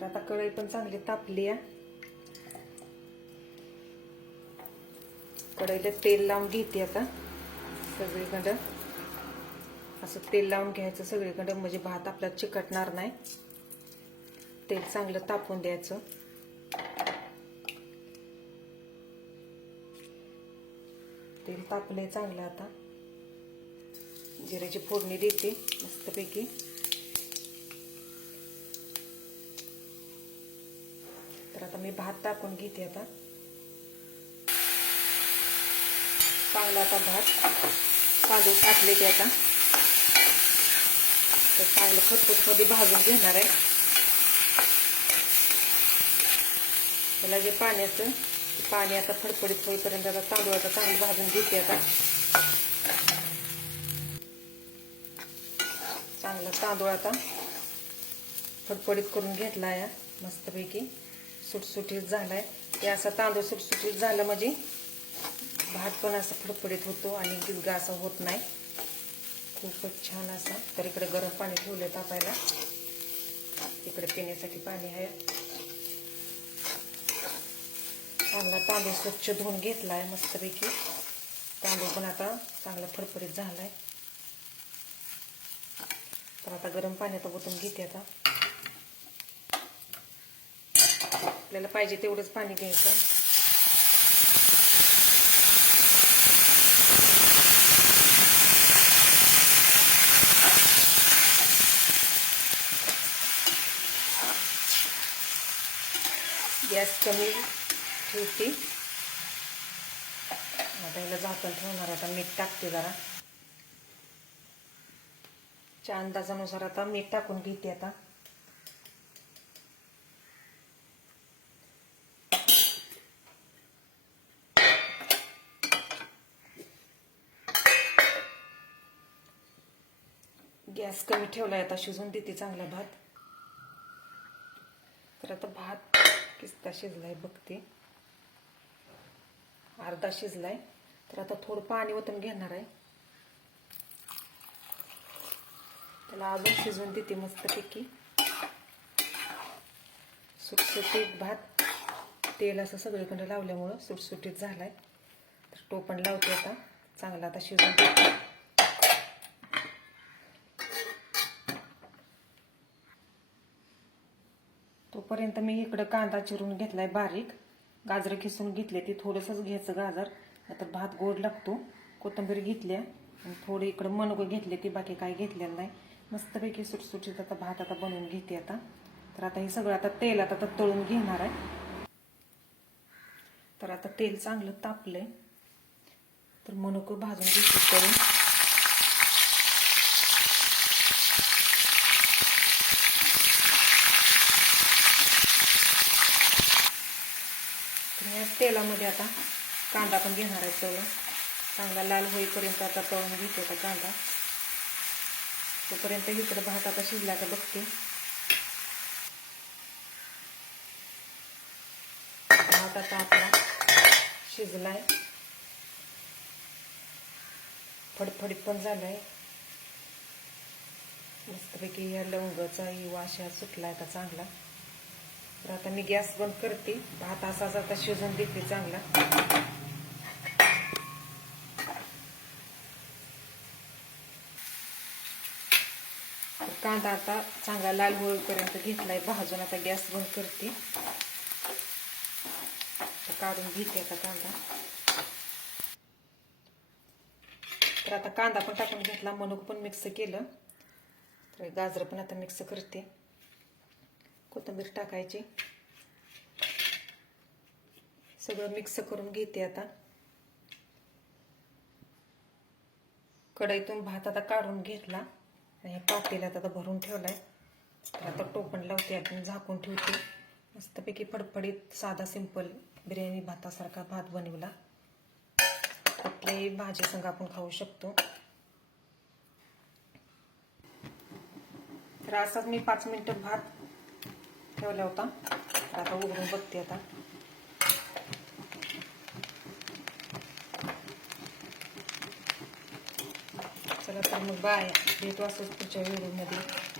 तर आता कढई पण चांगली तापली आहे. कढईला तेल लावून घेते आता सगळीकडं. असं तेल लावून घ्यायचं सगळीकडं म्हणजे भात आपला चिकटणार नाही. तेल चांगलं तापून द्यायचं. तेल तापलंय चांगलं आता. जिऱ्याची फोडणी देते मस्तपैकी. आता मी भात टाकून घेते आता. चांगला आता भात तांदूळ टाकले ते आता. तर चांगलं खतखतमध्ये भाजून घेणार आहे. त्याला जे पाण्याचं पाणी आता फडफडीत होईपर्यंत आता तांदूळाचा चांगलं भाजून घेते आता. चांगला तांदूळ आता फडफडीत करून घेतला या मस्तपैकी. सुटसुटीत झाला आहे ते असा तांदूळ सुटसुटीत झालं म्हणजे भात पण असा फडफडीत होतो आणि गिजगा असा होत नाही. खूपच छान असा. तर इकडे गरम पाणी ठेवलं तापायला. इकडे पिण्यासाठी पाणी आहे. चांगला तांदूळ स्वच्छ धुवून घेतला आहे मस्तपैकी. तांदूळ पण आता चांगला फडफडीत झाला आहे तर आता गरम पाण्यात ओतून घेते आता. आपल्याला पाहिजे तेवढंच पाणी घ्यायचं. गॅस कमी ठेवते. आता याला झाकण ठेवणार आता मीठ टाकते जरा. च्या अंदाजानुसार आता मीठ टाकून घेते आता. गॅस कमी ठेवलाय आता शिजून देते चांगला भात. तर आता भात किस्ता शिजलाय बघते. अर्धा शिजलाय. तर आता थोडं पाणी ओतून घेणार आहे. त्याला अजून शिजवून देते मस्तपैकी. सुटसुटीत भात तेल असं सगळीकडे लावल्यामुळं सुटसुटीत झालाय. तर टोपण लावते आता. चांगला आता शिजवून देते. तोपर्यंत मी इकडं कांदा चिरून घेतलाय बारीक. गाजर खिसून घेतले ते थोडंसंच घ्यायचं गाजर. नाहीतर भात गोड लागतो. कोथिंबीर घेतल्या आणि थोडी इकडं मनुकं घेतले ती बाकी काय घेतलेलं नाही. मस्तपैकी सुटसुटीत आता भात आता बनवून घेते आता. तर आता हे सगळं आता तेल आता तळून घेणार आहे. तर आता तेल चांगलं तापलंय. तर मनुकं भाजून घेते तळून तर या तेलामध्ये आता कांदा पण घेणार आहे तळून चांगला लाल होईपर्यंत आता तळून घेते आता कांदा. तोपर्यंत इकडं भात आता शिजला तर बघते. भात आता आपला शिजलाय. फडफडीत पण झालाय. मस्तपैकी या लवंगाचा वाशा सुटला का चांगला. तर आता मी गॅस बंद करते. भात असाच आता शिजून देते चांगला. कांदा आता चांगला लाल होईपर्यंत घेतलाय. भाजून आता गॅस बंद करते. तर काढून घेते आता कांदा. तर आता कांदा पण टाकून घेतला. मनुक पण मिक्स केलं. तर गाजर पण आता मिक्स करते. कोथिंबीर टाकायची. सगळं मिक्स करून घेते आता. कढईतून भात आता काढून घेतला. आणि पातेल्यात आता भरून ठेवलाय. तर आता टोपण लावते आपण झाकून ठेवते. मस्तपैकी फडफडीत साधा सिंपल बिर्याणी भातासारखा भात बनवला. कुठल्याही भाजी संग आपण खाऊ शकतो. तर असाच मी पाच मिनिटं भात ठेवला होता. आता उघडून बघते आता. चला तर मग बाय. भेटू असंच पुढच्या व्हिडिओमध्ये.